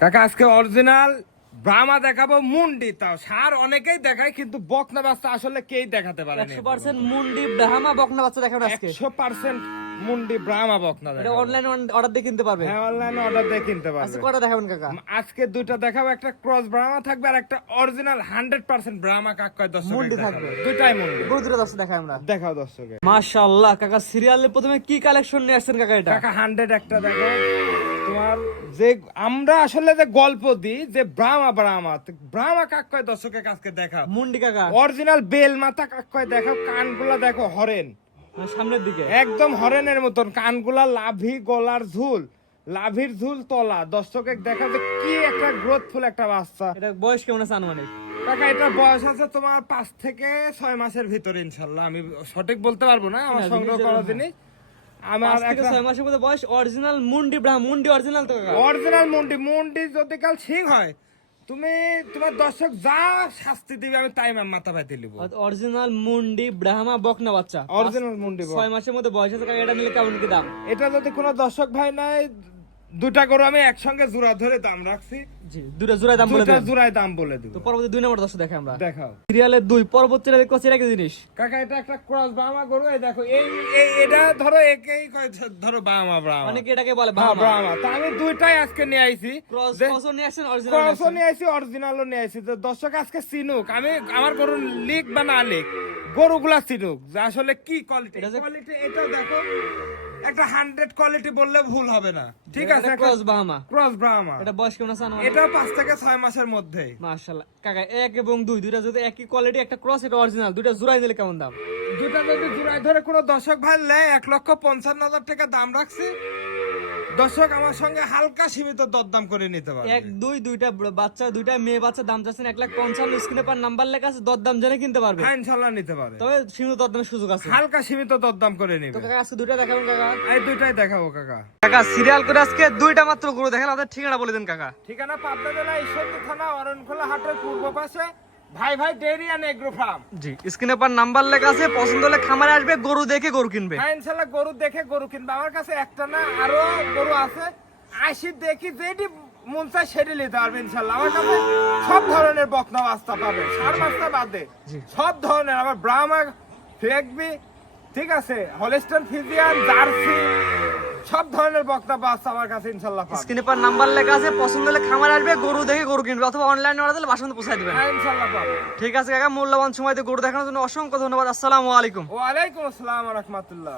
কাকা আজকে অরিজিনাল ব্রাহ্মা দেখাবো মুন্ডি, তাও সার অনেকেই দেখায় কিন্তু বকনা বাচ্চা আসলে কেই দেখাতে পারে না। 100% মুন্ডি ব্রাহ্মা বকনা বাচ্চা দেখাবো আজকে। 100% মুন্ডি ব্রাহ্মা বকনা এটা দেখাবো। অনলাইন অর্ডার দিয়ে কিনতে পারবে। হ্যাঁ, অনলাইনে অর্ডার দিয়ে কিনতে আজকে পারবে। কয়টা দেখাবেন কাকা? আজকে দুইটা দেখাবো, একটা ক্রস ব্রাহ্মা থাকবে আর একটা অরিজিনাল 100% ব্রাহ্মা কাকা দর্শক মুন্ডি থাকবে। দুইটাই মুন্ডি। গরু দুটো দর্শক দেখাই আমরা। দেখাও দর্শকে। মাশাআল্লাহ কাকা, সিরিয়ালের প্রথমে কি কালেকশন নিয়ে আসছেন কাকা এটা? কাকা 100 একটা দেখো। তোমার যে আমরা আসলে যে গল্প দিই যে ব্রাহ্মা কাকা দর্শকের কাছে দেখাও মুন্ডি কাকা অরিজিনাল বেল মাথা কাকয় দেখো, কানগুলা দেখো হরেন, সামনের দিকে একদম হরেনের মতন কানগুলা, লাভি গলার ঝুল, লাভির ঝুল তলা, দর্শকে দেখা যে কি একটা গ্রোথফুল একটা বাচ্চা। এটা বয়স কেমন আছে আনুমানিক? কাকা এটার বয়স আছে তোমার 5 থেকে 6 মাসের ভিতরে ইনশাল্লাহ। আমি সঠিক বলতে পারবো না, আমার সংগ্রহ করা জিনিস। আমার 5 থেকে 6 মাসের মধ্যে বয়স। অরিজিনাল মুন্ডি ব্রাহ্মা, মুন্ডি অরিজিনাল তো কাকা? অরিজিনাল মুন্ডি যদি কাল ঠিক হয়, তুমি তোমার দর্শক যা শাস্তি দিবে আমি তাই মাথা পাইতে লিব। অরিজিনাল মুন্ডি ব্রাহ্মা বকনা বাচ্চা, অরিজিনাল মুন্ডি 6 মাসের মধ্যে বয়স আছে কাকা। এটা নিলে কেমন কি দাম? এটা যদি কোনো দর্শক ভাই নাই, দুটা গরু আমি একসঙ্গে জোড়া ধরে দাম রাখছি। জি, দুটো জোড়ায় দাম বলে দুটা দেন। জোড়ায় দাম বলে দিব। তো পরবর্তী 2 নম্বর দর্শক দেখে আমরা। দেখাও সিরিয়ালের 2 পরবর্তীটা দেখো সেটা কি জিনিস? কাকা এটা একটা ক্রস ব্রাহ্মা গরু। এই দেখো এটা ধরো একেই কয় ধরো ব্রাহ্মা অনেকে এটাকে বলে হ্যাঁ, ব্রাহ্মা। ব্রাহ্মা। তো আমি দুইটাই আজকে নিয়ে আইছি। ক্রসও নিয়ে আসছেন, অরিজিনাল ক্রসও নিয়ে আইছি, অরিজিনালও নিয়ে আইছি। তো দর্শক আজকে চিনুক, আমি আমার গরু লিক বা না লিক, গরুগুলা চিনুক যে আসলে কি কোয়ালিটি। কোয়ালিটি এটা দেখো, একটা 100 কোয়ালিটি বললে ভুল হবে না, ঠিক আছে? ক্রস ব্রাহ্মা। ক্রস ব্রাহ্মা। এটা বয়স কেমন আছে আনুমানিক? এটা 5 থেকে 6 মাসের মধ্যে। মাশাআল্লাহ কাকা, 1 এবং 2 দুইটা যদি একই কোয়ালিটি, একটা ক্রস এটা অরিজিনাল, দুইটা জোড়াই দিলে কেমন দাম? দুটা যদি জোড়ায় ধরে কোনো দর্শক ভাই নেয়, 1,55,000 টাকা দাম রাখছি। দর্শক আমার সঙ্গে হালকা সীমিত দরদাম করে নিতে পারবে। 1 2 দুইটা বাচ্চা, দুইটা মেয়ে বাচ্চা, দাম চাচ্ছেন 1,55,000। স্ক্রিনে পার নাম্বার লেখা আছে, দরদাম জেনে কিনতে পারবে। হ্যাঁ, ইনশাআল্লাহ নিতে পারে, তবে সীমিত দরদামের সুযোগ আছে। হালকা সীমিত দরদাম করে তো নিবে। কাকা আজকে দুইটা দেখাবেন কাকা? এই দুইটাই দেখাবো কাকা। কাকা সিরিয়াল করে আজকে দুইটা মাত্র গরু দেখালাম, আপনাদের ঠিকানা বলে দেন কাকা। ঠিকানা পাবনা জেলা ঈশ্বরদী থানা অরণখোলা হাটের পূর্ব পাশে ভাই ডেইরি এন্ড এগ্রো ফার্ম। জি, স্ক্রিনে পার নাম্বার লেখা আছে, পছন্দ হলে খামারে আসবে, গরু দেখে গরু কিনবে। হ্যাঁ, ইনশাআল্লাহ গরু দেখে গরু কিনবে। আমার কাছে একটা না আরো গরু আছে, আসি দেখি যেটি মন চায় সেটি নিতে পারবে ইনশাআল্লাহ। আমার কাছে সব ধরনের বকনা বাচ্চা পাবে, সার বাচ্চা বাদে সব ধরনের। আমার ব্রাহ্মা, ফ্লেগবি, ঠিক আছে, হলিস্টাইন ফ্রিজিয়ান, জার্সি, সব ধরনের বকনা বাচ্চা আমার কাছে ইনশাআল্লাহ পাবে। স্ক্রিনে পার নাম্বার লেখা আছে, পছন্দ হলে খামারে আসবে, গরু দেখে গরু কিনবে, অথবা অনলাইনে অর্ডার দিলে বাসায় পৌঁছায় দিবেন। হ্যাঁ, ইনশাআল্লাহ পাবে। ঠিক আছে কাকা, মূল্যবান সময় দিয়ে গরু দেখানোর জন্য অসংখ্য ধন্যবাদ। আসসালামু আলাইকুম। ওয়ালাইকুম আসসালাম ওয়া রাহমাতুল্লাহ।